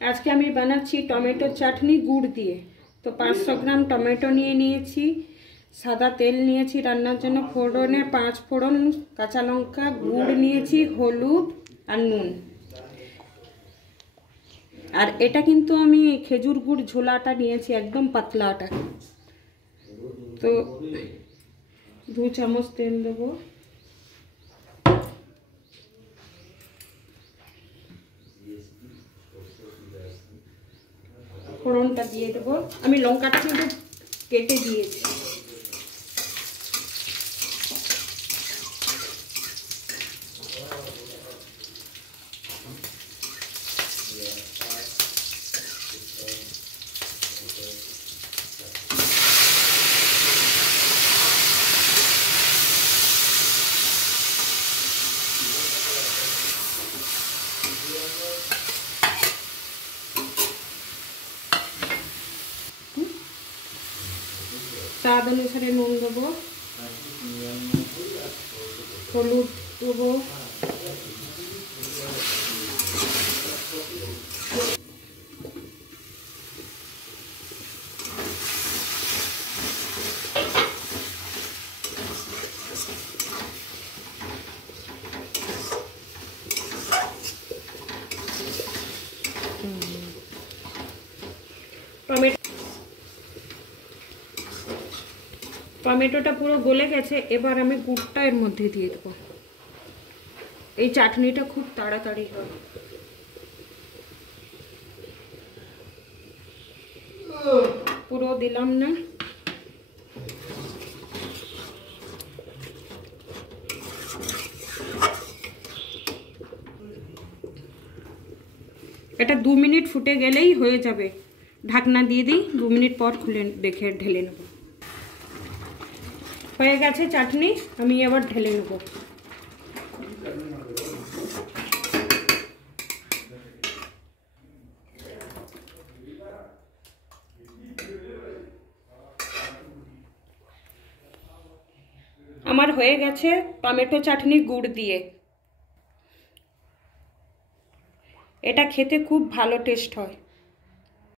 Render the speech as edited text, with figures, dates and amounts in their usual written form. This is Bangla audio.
আজকে আমি বানাচ্ছি টমেটো চাটনি গুড় দিয়ে। তো 500 গ্রাম টমেটো নিয়ে নিয়েছি, সাদা তেল নিয়েছি রান্নার জন্য, ফোড়নে 5 ফোড়ন, কাঁচা লঙ্কা, গুড় নিয়েছি, হলুদ আর নুন। আর এটা কিন্তু আমি খেজুর গুড় ঝোলাটা নিয়েছি, একদম পাতলাটা। তো 2 চামচ তেল দেবো। ফোড়নটা দিয়ে দেবো। আমি লঙ্কাটা কিন্তু কেটে দিয়েছি। স্বাদ অনুসারে নুন দেবো, হলুদ দেবো, টমেটোটা পুরো গলে গেছে। এবার আমি গুড়টা এর মধ্যে দিয়ে দেবো। এই চাটনিটা খুব তাড়াতাড়ি হয়। পুরো দিলাম না, এটা 2 মিনিট ফুটে গেলেই হয়ে যাবে। ঢাকনা দিয়ে দিই, 2 মিনিট পর খুলে দেখে ঢেলে নেব। হয়ে গেছে চাটনি, আমি এবার ঢেলে নেব। আমার হয়ে গেছে টমেটো চাটনি গুড় দিয়ে। এটা খেতে খুব ভালো টেস্ট হয়।